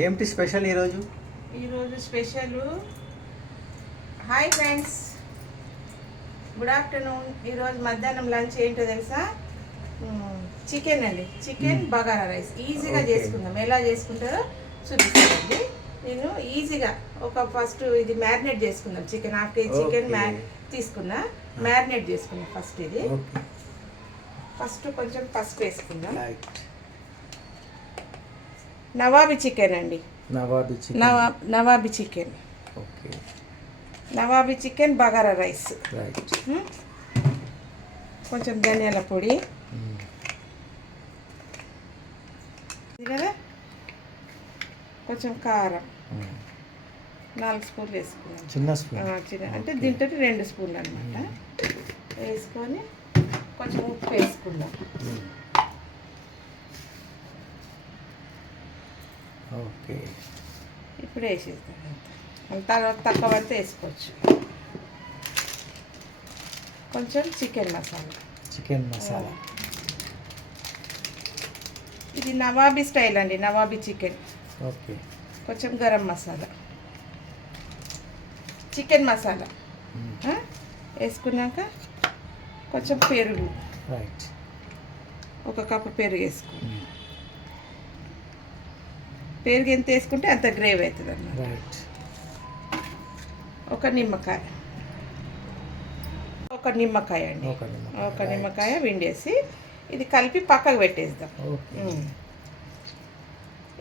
ఏమిటి స్పెషల్ ఈరోజు? ఈరోజు special. Hi friends. Good afternoon. ఈరోజు మధ్యాహ్నం లంచ్ ఏంటో తెలుసా? చికెన్ అండి. Chicken bagara rice. ఈజీగా. చేసుకుందాం. ఎలా చేసుకుంటారో చూపిస్తానండి. నేను ఈజీగా ఒక ఫస్ట్ ఇది మ్యారినేట్ చేసుకుందాం. Chicken half KG chicken. మ్యా తీసుకున్నా. మ్యారినేట్ చేసుకుందాం ఫస్ట్ ఇది. ఫస్ట్ కొంచెం పసుపు వేసుకుందాం. నవాబీ చికెన్ అండి. Nawabi chicken. నవా Nawabi chicken. Okay. Nawabi chicken bagara rice. కొంచెం ధనియాల పొడి. కదా? కొంచెం కారం. నాలుగు స్పూన్లు వేసుకున్నాం చిన్న స్పూన్. చిన్న. అంటే దీంతో రెండు స్పూన్లు అనమాట వేసుకొని కొంచెం ఉప్పు వేసుకుందాం. ఓకే. ఇప్పుడు వేసేద్దాం అంత. తర్వాత తక్కువ పడితే వేసుకోవచ్చు. కొంచెం చికెన్ మసాలా. చికెన్ మసాలా. ఇది నవాబీ స్టైల్ అండి నవాబీ చికెన్. ఓకే. కొంచెం గరం మసాలా. చికెన్ మసాలా? వేసుకున్నాక కొంచెం పెరుగు. రైట్. ఒక కప్పు పెరుగు వేసుకో. పెరుగు ఎంత వేసుకుంటే అంత గ్రేవీ అవుతుంది అన్నమాట ఒక నిమ్మకాయ. ఒక నిమ్మకాయ అండి. ఒక నిమ్మకాయ. విండేసి ఇది కలిపి పక్కకు పెట్టేద్దాం.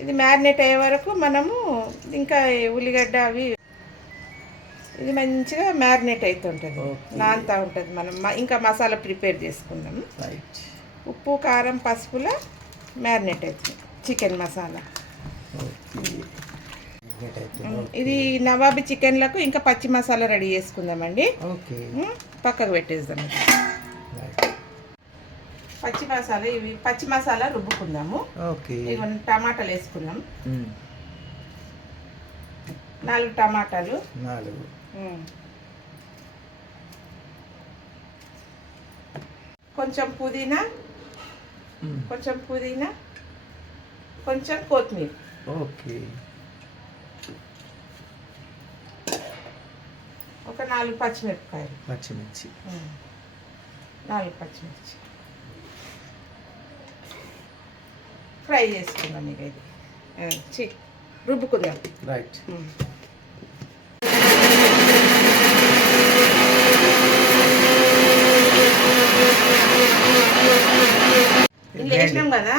ఇది మ్యారినేట్ అయ్యే వరకు మనము ఇంకా ఉల్లిగడ్డ అవి ఇది మంచిగా మ్యారినేట్ అవుతుంటుంది. నాంతా ఉంటుంది మనం. ఇంకా మసాలా ప్రిపేర్ చేసుకుందాం. ఉప్పు కారం పసుపుల మ్యారినేట్ అవుతుంది చికెన్ మసాలా. ఇది నవాబీ చికెన్లకు ఇంకా పచ్చి మసాలా రెడీ చేసుకుందామండి. ఓకే. పక్కకు పెట్టేద్దాం పచ్చి మసాలా ఇవి పచ్చి మసాలా రుబ్బుకుందాము. ఓకే. టమాటాలు వేసుకుందాం. నాలుగు టమాటాలు. నాలుగు. కొంచెం పుదీనా. కొంచెం పుదీనా కొంచెం కొత్తిమీర. ఓకే. ఒక నాలుగు పచ్చిమిరపకాయలు. పచ్చిమిర్చి. నాలుగు పచ్చిమిర్చి. ఫ్రై చేసుకుందాం ఇక ఇది. రుబ్బుకుందాం. Right um. ఇందులో వేసినాం కదా.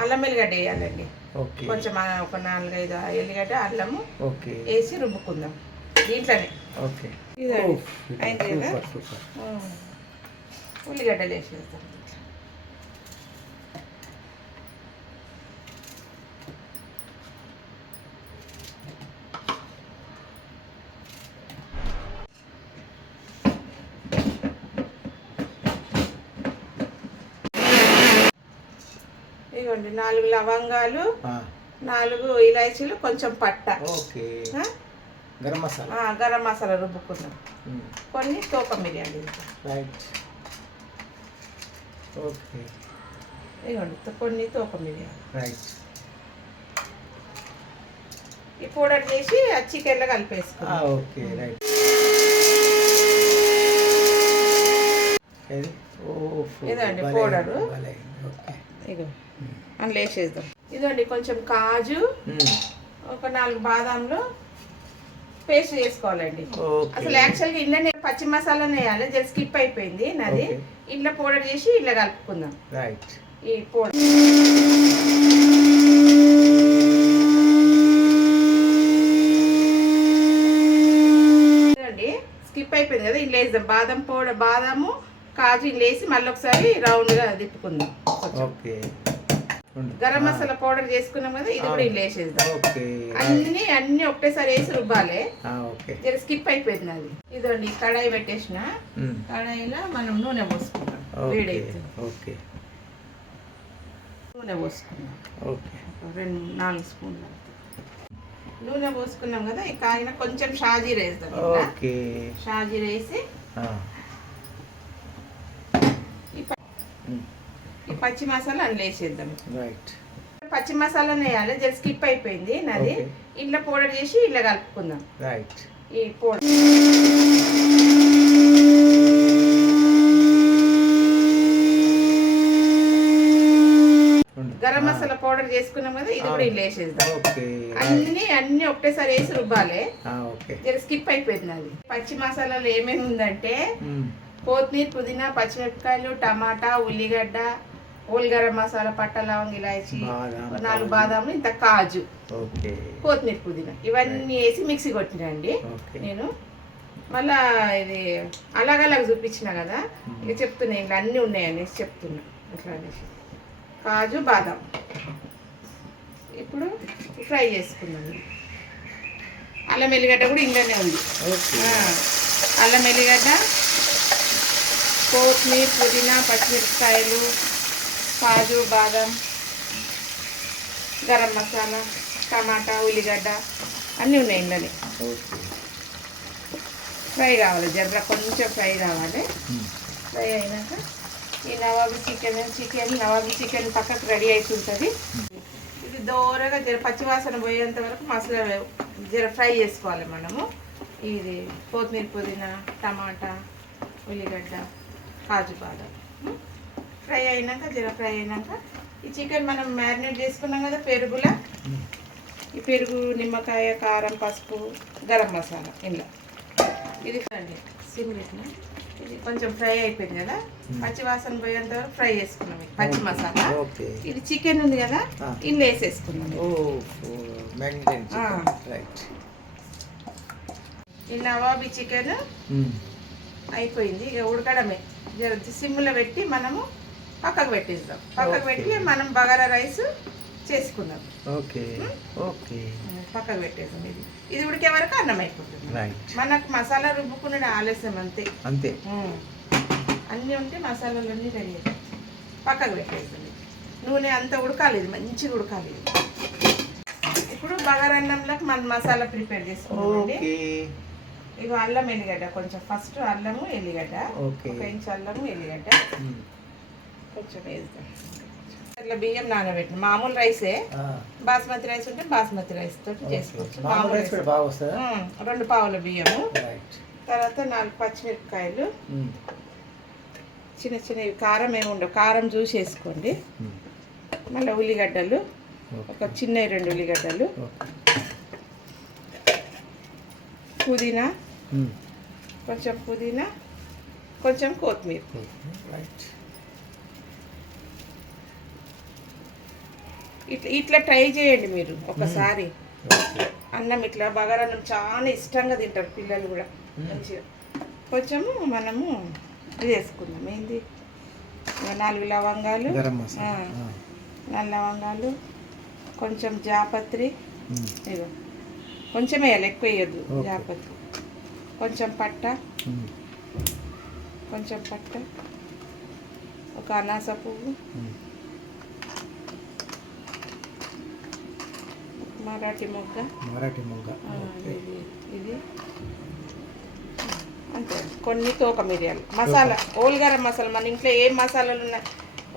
అల్లం ఎల్లిగడ్డ వేయాలండి. ఓకే. కొంచెం ఒక నాలుగైదు ఎల్లిగడ్డ అల్లము ఓకే. వేసి రుబ్బుకుందాం. దీంట్లోనే. ఓకే. ఇదండి. అయింది కదా? ఉల్లిగడ్డలు వేసేస్తాం ఇదిగోండి నాలుగు లవంగాలు నాలుగు ఇలాచీలు కొంచెం పట్ట? గరం మసాలా. గరం మసాలా రుబ్బుకుందాం మ్మ్. కొన్ని తోక మిరియాలు. రైట్. ఓకే. ఇదిగోండి కొన్ని తోక మిరియాలు. రైట్. ఈ పౌడర్ చేసి ఆ చికెన్లో ఆ, కలిపేసుకుందాం ఓకే రైట్. ఇదండి పౌడరు. ఇగో అందులో వేసేద్దాం ఇదండి కొంచెం కాజు. ఒక నాలుగు బాదాంలు పేస్ట్ చేసుకోవాలండి. అసలు యాక్చువల్గా ఇంట్లోనే పచ్చి మసాలానే వేయాలి. జస్ట్ స్కిప్ అయిపోయింది నాది. ఇంట్లో పౌడర్ చేసి ఇలా కలుపుకుందాం. రైట్. ఈ పౌడర్. స్కిప్ అయిపోయింది కదా ఇంట్లో వేద్దాం. బాదం పౌడర్ బాదాము కాజు ఇంట్లో వేసి మళ్ళీ ఒకసారి రౌండ్గా తిప్పుకుందాం. ఓకే. గరం మసాలా పౌడర్ చేసుకున్నాం కదా ఇది కూడా ఇంట్లో వేసేద్దాం. అన్ని అన్ని ఒకటేసారి వేసి రుబ్బాలి. జర స్కిప్ అయిపోయింది అది. ఇదండి కడాయి పెట్టేసిన. కడాయిలో మనం నూనె పోసుకుంటాం ఓకే వేడైతే. ఓకే. నూనె పోసుకుందాం. ఓకే. రెండు నాలుగు స్పూన్లు నూనె పోసుకున్నాం కదా ఇక ఆయన కొంచెం షాజీర వేస్తాం. ఓకే. షాజీర వేసి. ఈ. ఈ పచ్చి మసాలా అందులో వేసేద్దాం. రైట్ పచ్చి మసాలానే వేయాలి జర స్కిప్ అయిపోయింది నాది. ఇంట్లో పౌడర్ చేసి ఇలా కలుపుకుందాం. రైట్ ఈ పౌడర్. గరం మసాలా పౌడర్ చేసుకున్నాం కదా ఇది కూడా ఇలా వేసేద్దాం. అన్ని అన్ని ఒకటేసారి వేసి రుబ్బాలి. జర స్కిప్ అయిపోయింది అది పచ్చి మసాలాలు ఏమేమి ఉందంటే మ్మ్. కొత్తిమీర పుదీనా పచ్చిమిరపకాయలు టమాటా ఉల్లిగడ్డ ఓల్ గరం మసాలా పట్ట లవంగ ఇలాచి నాలుగు కాజు. బాదాము ఇంత కాజు. కొత్తిమీర పుదీనా. ఇవన్నీ వేసి మిక్సీ కొట్టినండి. నేను మళ్ళా ఇది అలాగలాగ చూపించిన కదా ఇక చెప్తున్నా ఇలా అన్నీ ఉన్నాయనేసి చెప్తున్నా అట్లా అనేసి. కాజు బాదాం. ఇప్పుడు ఫ్రై చేసుకున్నాను అల్లం ఎల్లిగడ్డ కూడా ఇంట్లోనే ఉంది. అల్లం ఎల్లిగడ్డ కొత్తిమీర పుదీనా పచ్చిమిరపకాయలు కాజు బాదం గరం మసాలా టమాటా ఉల్లిగడ్డ అన్నీ ఉన్నాయి ఇంట్లోనే ఫ్రై కావాలి జర్ర కొంచెం ఫ్రై కావాలి. ఫ్రై అయినాక ఈ Nawabi chicken chicken Nawabi chicken పక్కకు రెడీ అవుతుంటుంది ఇది దోరగా జర పచ్చివాసన పోయేంత వరకు మసాలా జర ఫ్రై చేసుకోవాలి మనము. ఇది కొత్తిమీర పుదీనా టమాటా ఉల్లిగడ్డ కాజు బాదం. ఫ్రై అయినాక జర ఫ్రై అయినాక ఈ చికెన్ మనం మ్యారినేట్ చేసుకున్నాం కదా పెరుగులా. ఈ పెరుగు నిమ్మకాయ కారం పసుపు గరం మసాలా ఇలా ఇది అండి సిమ్ పెట్టిన. ఇది కొంచెం ఫ్రై అయిపోయింది కదా? పచ్చి వాసన పోయేంత వరకు ఫ్రై చేసుకున్నాం ఇది పచ్చి మసాలా. ఇది చికెన్ ఉంది కదా. ఇల్లు వేసేసుకున్నాం ఈ నవాబీ చికెన్. అయిపోయింది. ఇక ఉడకడమే. జర సిమ్లో పెట్టి మనము పక్కకు పెట్టేద్దాం పక్కకు. పెట్టి మనం బగారా రైస్ చేసుకుందాం. ఓకే. ఓకే. పక్కకు పెట్టేద్దాం ఇది. ఇది ఉడికే వరకు అన్నం అయిపోతుంది. మనకు మసాలా రుబ్బుకునే ఆలస్యం అంతే. అంతే. అన్నీ ఉంటే మసాలాలన్నీ రెడీ అవుతాయి పక్కకు పెట్టేస్తుంది నూనె అంత ఉడకాలి ఇది మంచిగా ఉడకాలి ఇది. ఇప్పుడు బగారన్నంలోకి మనం మసాలా ప్రిపేర్ చేసుకోవాలి ఇక అల్లం ఎల్లిగడ్డ కొంచెం ఫస్ట్ అల్లము ఎల్లిగడ్డ. ఓకే. ఒక ఇంచు అల్లము ఎల్లిగడ్డ. కొంచెం వేద్దాం ఇట్లా బియ్యం నానబెట్టిన. మామూలు రైసే. బాస్మతి రైస్ ఉంటే బాస్మతి రైస్ తోటి. చేసుకోవచ్చు. మామూలు రైస్ రెండు పావుల బియ్యము. తర్వాత నాలుగు పచ్చిమిరపకాయలు. చిన్న చిన్నవి కారం ఏమి ఉండవు. కారం వేసుకోండి. మళ్ళీ ఉల్లిగడ్డలు. ఒక చిన్న రెండు ఉల్లిగడ్డలు. పుదీనా. కొంచెం పుదీనా. కొంచెం కొత్తిమీర. రైట్. ఇట్లా ఇట్లా ట్రై చేయండి మీరు ఒకసారి. అన్నం ఇట్లా బగారన్నం చాలా ఇష్టంగా తింటారు పిల్లలు కూడా. మంచిగా. కొంచెము మనము ఇది వేసుకుందాం ఏంది? నాలుగు లవంగాలు. నాలుగు లవంగాలు కొంచెం జాపత్రి. ఇగో. కొంచెం వేయాలి ఎక్కువ వేయద్దు. జాపత్రి. కొంచెం పట్ట. కొంచెం పట్ట. ఒక అనాస పువ్వు. మరాఠీ మొగ్గ. మరాఠీ మొగ్గ. ఇది ఇది. అంతే కొన్ని తోక మిరియాలు. మసాలా ఓల్ గరం మసాలా. మన ఇంట్లో ఏం మసాలాలు ఉన్నాయి?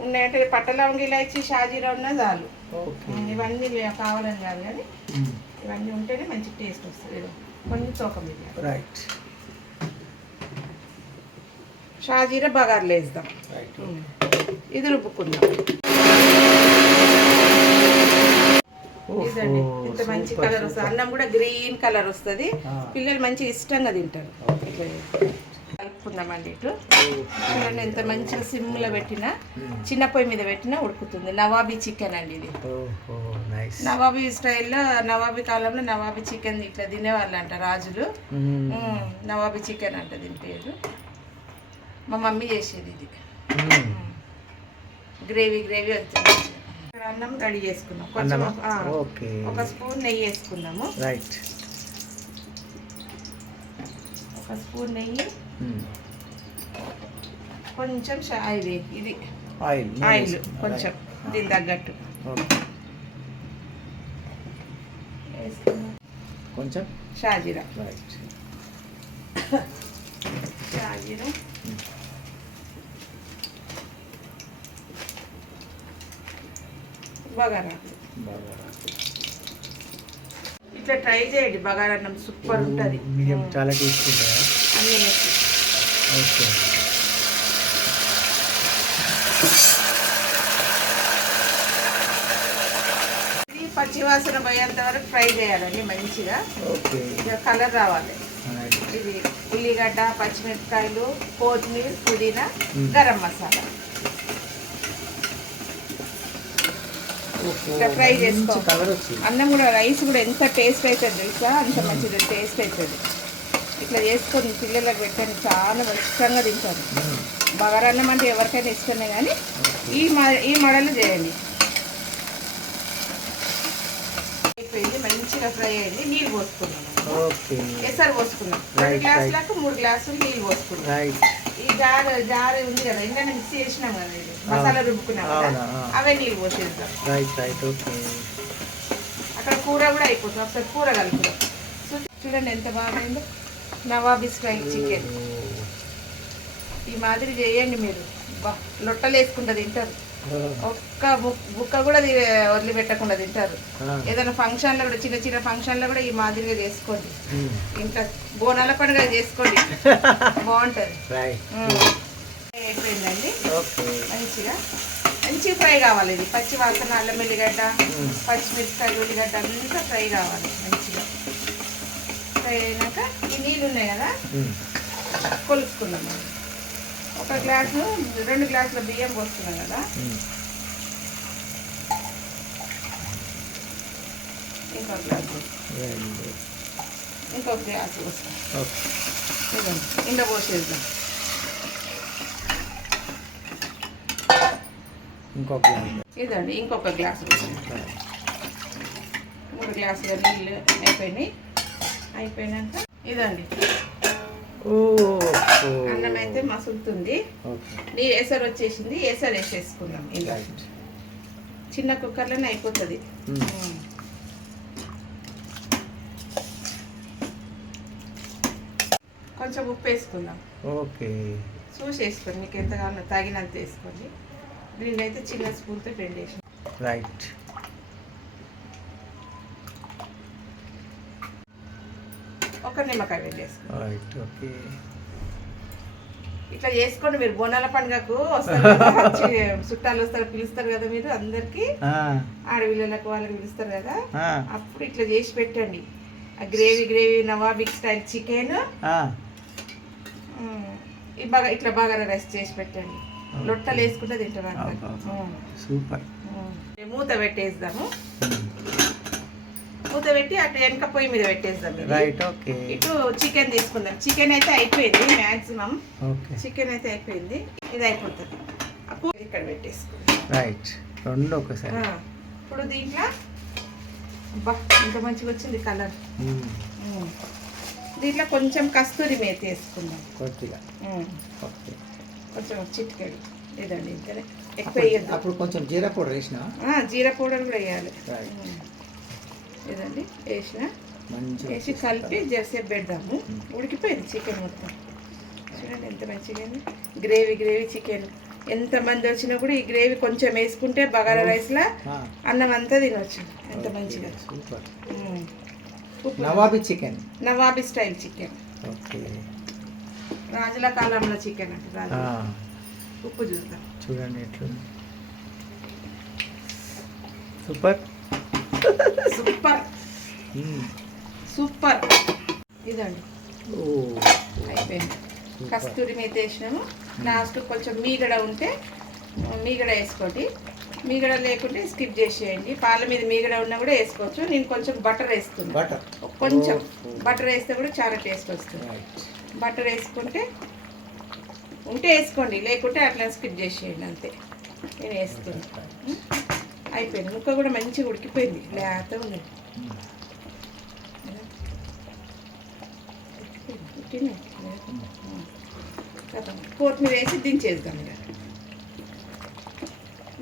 ఉన్నాయంటే పట్ట లవంగి ఇలాచి షాజీరా ఉన్నా చాలు. ఓకే. ఇవన్నీ కావాలని కాదు కానీ. ఇవన్నీ ఉంటేనే మంచి టేస్ట్ వస్తుంది. కొన్ని తోక మిరియాలు. రైట్. షాజీరా బగార్లు వేద్దాం. ఇది రుబ్బుకుందాం. ఇదండి ఇంత మంచి కలర్ వస్తుంది. అన్నం కూడా గ్రీన్ కలర్ వస్తుంది. పిల్లలు మంచిగా ఇష్టంగా తింటారు. కలుపుకుందామండి ఇటు. చూడండి ఎంత మంచిగా సిమ్లో పెట్టినా చిన్న పొయ్యి మీద పెట్టినా ఉడుకుతుంది. నవాబీ చికెన్ అండి ఇది. నవాబీ స్టైల్లో నవాబీ కాలంలో నవాబీ చికెన్ ఇట్లా తినేవాళ్ళు అంట రాజులు నవాబీ చికెన్ అంట దీని పేరు మా మమ్మీ చేసేది ఇది. గ్రేవీ గ్రేవీ ఇక్కడ అన్నం రెడీ చేసుకున్నాం. కొంచెం ఓకే. ఒక స్పూన్ నెయ్యి వేసుకుందాము రైట్. ఒక స్పూన్ నెయ్యి. కొంచెం షా- ఇది ఇది. ఆయిల్ ఆయిల్ కొంచెం దీని తగ్గట్టు. కొంచెం? షాజీరా. రైట్. షాజీరా. బగారా బాగా ఇట్లా ట్రై చేయండి బగారన్నం సూపర్ ఉంటుంది. మీడియం చాలా టేస్ట్ ఉంటుందా? అన్ని ఓకే. ఇది పచ్చివాసన పోయేంత వరకు ఫ్రై చేయాలండి మంచిగా. కలర్ రావాలి. ఇది ఉల్లిగడ్డ పచ్చిమిరపకాయలు కొత్తిమీర పుదీనా మ్మ్. గరం మసాలా ఓహో, ఇట్లా ఫ్రై చేసుకో. మంచి కలర్ వచ్చింది. అన్నం కూడా రైస్ కూడా ఎంత టేస్ట్ అవుతుంది తెలుసా? అంత మంచిది టేస్ట్ అవుతుంది. ఇట్లా చేసుకొని పిల్లలకు పెట్టండి చాలా ఇష్టంగా తింటారు. బగారన్నం అంటే ఎవరికైనా ఇష్టమే కానీ ఈ ఈ మోడల్ చేయండి. అయిపోయింది మంచిగా ఫ్రై అయింది నీళ్ళు పోసుకున్నాం. ఎసరు పోసుకున్నాం. రెండు గ్లాసులకు మూడు గ్లాసులు నీళ్ళు పోసుకున్నాం. ఈ జారు జారు ఉంది కదా ఇందాక మిక్స్ చేసినాం కదా ఇది మసాలా రుబ్బుకున్నాం కదా. అవే నీళ్ళు పోసేద్దాం. రైట్ రైట్ ఓకే అక్కడ కూర కూడా అయిపోతుంది ఒకసారి కూర కలుపుదాం. చూడండి ఎంత బాగుందో. Nawabi style chicken. ఈ మాదిరి చేయండి మీరు. బా లొట్టలు వేసుకుంటా తింటారు. ఒక్క బుక్ బుక్క కూడా వదిలిపెట్టకుండా తింటారు. ఏదైనా ఫంక్షన్లో కూడా చిన్న చిన్న ఫంక్షన్లో కూడా ఈ మాదిరిగా చేసుకోండి. ఇంకా బోనాల పండుగ చేసుకోండి. బాగుంటుంది. అయిపోయిందండి. మంచిగా. మంచి ఫ్రై కావాలి ఇది. పచ్చి వాసన అల్లం ఎల్లిగడ్డ మ్మ్. పచ్చిమిరపకాయలు ఉల్లిగడ్డ అంతా ఫ్రై కావాలి మంచిగా. ఫ్రై అయినాక ఈ నీళ్ళు ఉన్నాయి కదా? కొలుసుకున్నాం. ఒక గ్లాసు రెండు గ్లాసుల బియ్యం పోస్తున్నాం కదా. ఇంకో గ్లాసు. ఇంకో గ్లాసు పోస్తాం ఇంత పోసేద్దాం. ఇంకొక ఇదండి ఇంకొక గ్లాసు మూడు గ్లాసుల నీళ్ళు అయిపోయినాయి. అయిపోయినాక ఇదండి అన్నం అయితే మసులుతుంది ఓకే. నీ ఎసరు వచ్చేసింది ఎసరు వేసేసుకుందాం. రైట్ చిన్న కుక్కర్లోనే అయిపోతుంది. ఉమ్. కొంచెం ఉప్పు వేసుకుందాం. ఓకే. చూసి వేసుకోండి మీకు ఎంత కావాలో తగినంత వేసుకోండి. దీన్ని అయితే చిన్న స్పూన్తో వేసి రైట్ ఒక నిమ్మకాయ బెండ్ వేసుకోండి రైట్ ఓకే ఇట్లా చేసుకోండి మీరు. బోనాల పండుగకు వస్తారు చుట్టాలు వస్తారు పిలుస్తారు కదా మీరు అందరికి. ఆడపిల్లలకు వాళ్ళకి పిలుస్తారు కదా. అప్పుడు ఇట్లా చేసి పెట్టండి. ఆ గ్రేవీ గ్రేవీ నవాబిక్ స్టైల్ చికెన్. బాగా ఇట్లా బాగా రైస్ చేసి పెట్టండి. లొట్టలు వేసుకుంటే తింటారు. సూపర్. మూత పెట్టేద్దాము. మూత పెట్టి అటు వెనక పొయ్యి మీద పెట్టేద్దాం. రైట్ ఓకే ఇటు చికెన్ తీసుకుందాం. చికెన్ అయితే అయిపోయింది మ్యాక్సిమం ఓకే చికెన్ అయితే అయిపోయింది. ఇది అయిపోతుంది. అప్పుడు ఇక్కడ పెట్టేసుకుందాం రైట్ రెండు ఒకసారి. ఆ, ఇప్పుడు దీంట్లో ఇంత మంచిగా వచ్చింది కలర్. మ్మ్. దీంట్లో కొంచెం కస్తూరి మేతి వేసుకుందాం. కొద్దిగా. ఓకే కొంచెం చిటికెడు. ఇదండి ఇంతనే. ఎక్కువ అప్పుడు కొంచెం జీరా పౌడర్ వేసిన జీరా పౌడర్ కూడా వేయాలి. ఇదండి. వేసిన. వేసి కలిపి జరసేపు పెడదాము. ఉడికిపోయింది చికెన్ మొత్తం. చూడండి ఎంత మంచిగా గ్రేవీ గ్రేవీ చికెన్. ఎంత మంది వచ్చినా కూడా ఈ గ్రేవీ కొంచెం వేసుకుంటే బగారా రైస్లో అన్నం అంతా తినొచ్చు. ఎంత మంచిగా. Nawabi chicken. Nawabi style chicken. Okay. రాజుల కాలంలో చికెన్ అంటే ఉప్పు చూద్దాం. చూడండి ఎట్లుంది. సూపర్. సూపర్. సూపర్. ఇదండి. అయిపోయింది. కస్తూరి మీద వేసినాము. లాస్ట్ కొంచెం మీగడ ఉంటే మీగడ వేసుకోండి. మీగడ లేకుంటే స్కిప్ చేసేయండి. పాల మీద మీగడ ఉన్నా కూడా వేసుకోవచ్చు. నేను కొంచెం బటర్ వేసుకున్నాను బటర్. కొంచెం. బటర్ వేస్తే కూడా చాలా టేస్ట్ వస్తుంది. బటర్ వేసుకుంటే ఉంటే వేసుకోండి. లేకుంటే అట్లా స్కిప్ చేసేయండి అంతే. నేను వేస్తున్నాను అయిపోయింది. ముక్క కూడా మంచిగా ఉడికిపోయింది. లేత ఉంది. కొత్తిమీర వేసి దించేద్దాం ఇక.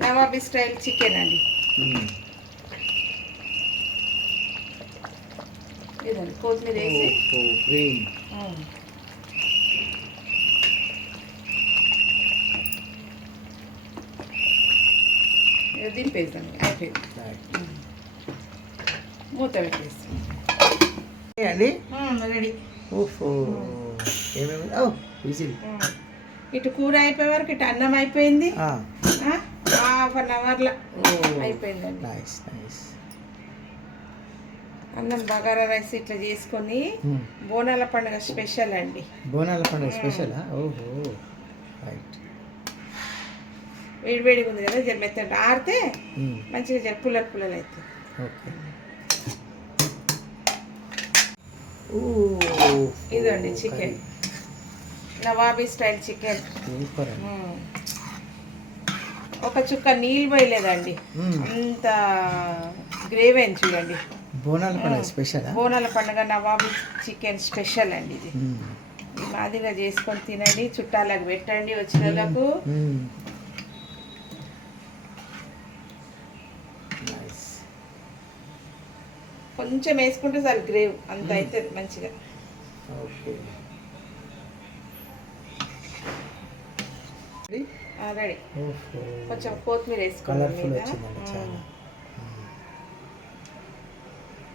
నవాబీ స్టైల్ చికెన్ అండి మ్మ్. ఇదండి కొత్తిమీర వేసి ఓ గ్రీన్ ఉమ్. ఇక ఇక. అయిపోయింది. మూత పెట్టేస్తాం. అండి రెడీ. ఓహో ఏమేమి? ఓ విజిల్. ఇటు కూర అయిపోయే వరకు ఇటు అన్నం అయిపోయింది. హాఫ్ అన్ అవర్లో అయిపోయిందండి. Nice nice. అన్నం బగారా రైస్ ఇట్లా చేసుకొని బోనాల పండుగ స్పెషల్ అండి. బోనాల పండుగ స్పెషలా? ఓహో రైట్. వేడి వేడిగా ఉంది కదా జర మెత్తండి ఆరితే మంచిగా జర పుల్లలు పుల్లలు అవుతాయి. ఓకే. ఇదండి చికెన్. Nawabi style chicken. ఒక చుక్క నీళ్ళు పోయలేదండి. అంత గ్రేవీ అని చూడండి. బోనాల పండుగ స్పెషలా? బోనాల పండుగ నవాబీ చికెన్ స్పెషల్ అండి ఇది. ఈ మాదిరిగా చేసుకొని తినండి చుట్టాలకు పెట్టండి వచ్చిన వాళ్ళకు నైస్ కొంచెం వేసుకుంటే చాలు గ్రేవ్. అంత అయితే మంచిగా. Okay ready? కొంచెం కొత్తిమీర చాలా. మ్మ్.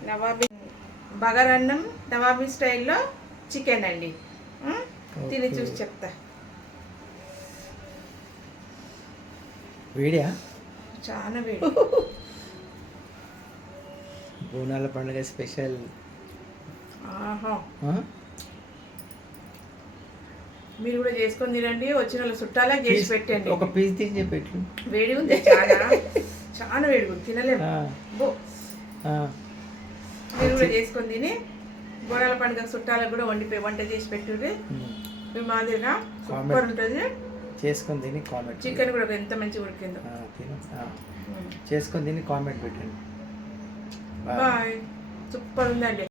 నవాబీ బగారన్నం నవాబీ స్టైల్లో చికెన్ అండి? తిని. చూసి చెప్తా. వేడియా? చాలా వేడి బోనాల పండుగ స్పెషల్ ఆహా మీరు కూడా చేసుకొని తినండి వచ్చిన వాళ్ళు చుట్టాలకు చేసి పెట్టండి ఒక పీస్ తిని చెప్పెట్లు వేడి ఉంది చాలా చాలా వేడి ఉంది తినలేము మీరు కూడా చేసుకొని తిని బోనాల పండుగ చుట్టాలకు కూడా వండిపోయి వంట చేసి పెట్టుర్రి మీ మాదిరిగా సూపర్ ఉంటుంది చేసుకొని తిని కామెంట్ చికెన్ కూడా ఎంత మంచిగా ఉడికిందో. చేసుకొని తిని కామెంట్ పెట్టండి Bye. Bye. Super.